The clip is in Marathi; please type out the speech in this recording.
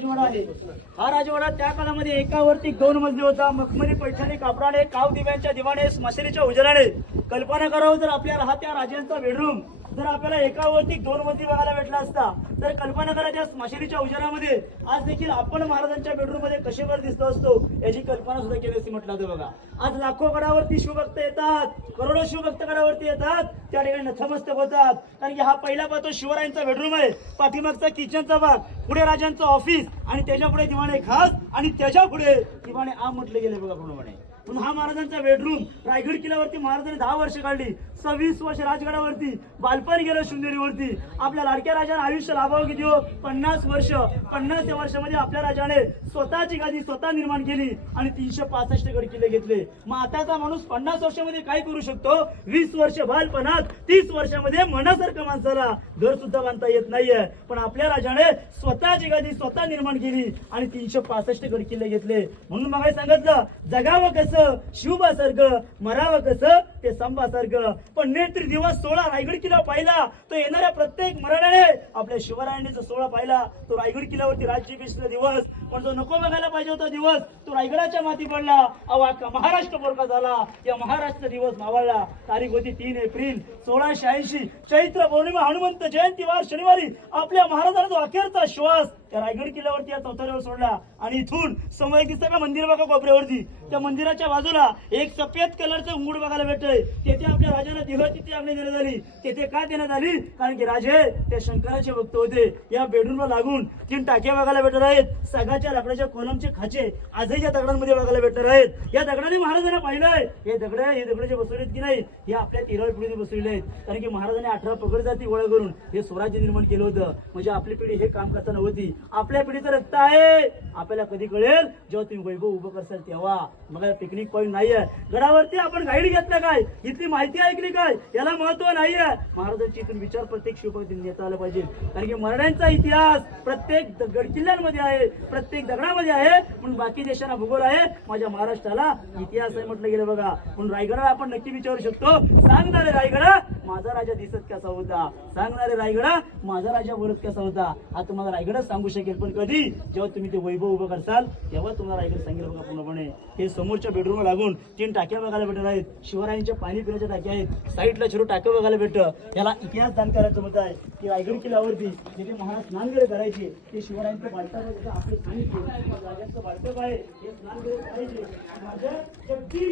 राजवाडा आहे. हा राजवाडा त्या काळामध्ये एकावरती दोन मजली होता. मखमली पैठणी कापडाने काव दिव्यांच्या दिवाने स्मशानीच्या उजराने कल्पना करावं जर आपल्याला हा त्या राजांचा बेडरूम जर आपल्याला एकावरती दोन मजली बघायला भेटला असता तर कल्पना करा त्या स्मशानीच्या उजारामध्ये आज देखील आपण महाराजांच्या बेडरूममध्ये कसे वर दिसलो असतो याची कल्पना सुद्धा केली असती म्हटलं तर बघा. आज लाखो गडावरती शिवभक्त येतात करोडो शिवभक्त गडावरती येतात त्या ठिकाणी नथमस्तक होतात. कारण की हा पहिला पाहतो शिवरायांचा बेडरूम आहे पाठीमागचा किचनचा भाग पुढे राजांचं ऑफिस आणि त्याच्या पुढे दिवाणे खास आणि त्याच्या पुढे दिवाणे आम म्हटले गेले बघा पूर्णपणे. पुन्हा महाराजांचा बेडरूम रायगड किल्ल्यावरती महाराजांनी दहा वर्ष काढली. सव्वीस वर्ष राजगडावरती बालपण गेलं शृंगेरीवरती आपल्या लाडक्या राजाने आयुष्य लाभावं किती हो पन्नास वर्ष पन्नास या वर्षामध्ये आपल्या राजाने स्वतःची गादी स्वतः निर्माण केली आणि तीनशे पासष्ट गड किल्ले घेतले. मग आताचा माणूस पन्नास वर्षामध्ये काय करू शकतो? वीस वर्ष बालपणात तीस वर्षामध्ये मनासारखं माणसाला घर सुद्धा बांधता येत नाहीये. पण आपल्या राजाने स्वतःची गादी स्वतः निर्माण केली आणि तीनशे पासष्ट गड किल्ले घेतले. म्हणून मग सांगितलं जगावं कसं? शिवबासारखं मरावं कसं ते संभासारखं पण नेत्री दिवस सोळा रायगड किल्ला पाहिला तो येणाऱ्या प्रत्येक मराठाने आपल्या शिवरायांनीचा सोहळा पाहिला. तो रायगड किल्ल्यावरती राज्याभिषेक दिवस पण जो नको बघायला पाहिजे होता दिवस तो रायगडाच्या माती पडला. अवाका महाराष्ट्र बोरका झाला. या महाराष्ट्र दिवस मावळला. तारीख होती तीन एप्रिल सोळाशे ऐंशी. चैत्र पौर्णिमा हनुमंत जयंती वार शनिवारी आपल्या महाराजांचा अखेरचा श्वास. त्या रायगड किल्ल्यावरती या चौथऱ्यावर सोडला आणि इथून समोर दिसत दिसतं का मंदिर बघा कोपऱ्यावरती. त्या मंदिराच्या बाजूला एक सफेद कलरचं उंगूड बघायला भेटतंय. तेथे आपल्या राजाला दिलं तिथे आपली देण्यात आली. तेथे का देण्यात आली? कारण की राजे ते शंकराचे भक्त होते. या बेडरूमला लागून तीन टाक्या बघायला भेटत आहेत. सगाच्या लाकडाच्या कोलमचे खाचे आजही या दगडांमध्ये बघायला भेटत आहेत. या दगडाने महाराजांना पाहिलंय. हे दगड हे दगड जे बसवलेत की नाही? हे आपल्या तेराव्या पिढीने बसवलेले आहेत. कारण की महाराजांनी अठरा पगड जाती गोळा करून हे स्वराज्य निर्माण केलं होतं. म्हणजे आपली पिढी हे काम करताना होती. आपल्या पिढीचं रक्त आहे. आपल्याला कधी कळेल? जेव्हा तुम्ही वैभव उभं करसाल तेव्हा. मग पिकनिक पॉईंट नाहीये. गडावरती आपण गाईड घेतलं काय? इथली माहिती ऐकली काय? याला महत्त्व नाहीये. महाराजांची इथून विचार प्रत्येक शिवभक्तीने नेता आला पाहिजे. कारण की मराठ्यांचा इतिहास प्रत्येक गड किल्ल्यांमध्ये आहे. प्रत्येक दगडामध्ये आहे. पण बाकी देशांना भूगोल आहे. माझ्या महाराष्ट्राला इतिहास आहे म्हटलं गेलं बघा. पण रायगडाला आपण नक्की विचारू शकतो. सांगणारे रायगडा माझा राजा दिसत कसा होता? सांगणारे रायगडा माझा राजा बोलत कसा होता? हा तुम्हाला रायगडच सांगू शकेल. पण कधी जेव्हा तुम्ही ते वैभव उभं करसाल तेव्हा तुम्हाला रायगड सांगेल बघा पूर्णपणे हे समोरच्या बेडरूमला लागून तीन टाक्या बघायला भेटत आहेत. शिवरायांच्या पाणी पिण्याच्या टाक्या आहेत. साईडला छोटं टाक्या बघायला भेटतं. याला इतिहास जाणकाराचं मत आहे की रायगड किल्ल्यावरती जिथे महाराज स्नानगड करायचे ते शिवरायांचं बालटाप आपलं राजांचं बालटप आहे. हे स्नानगड करायचे.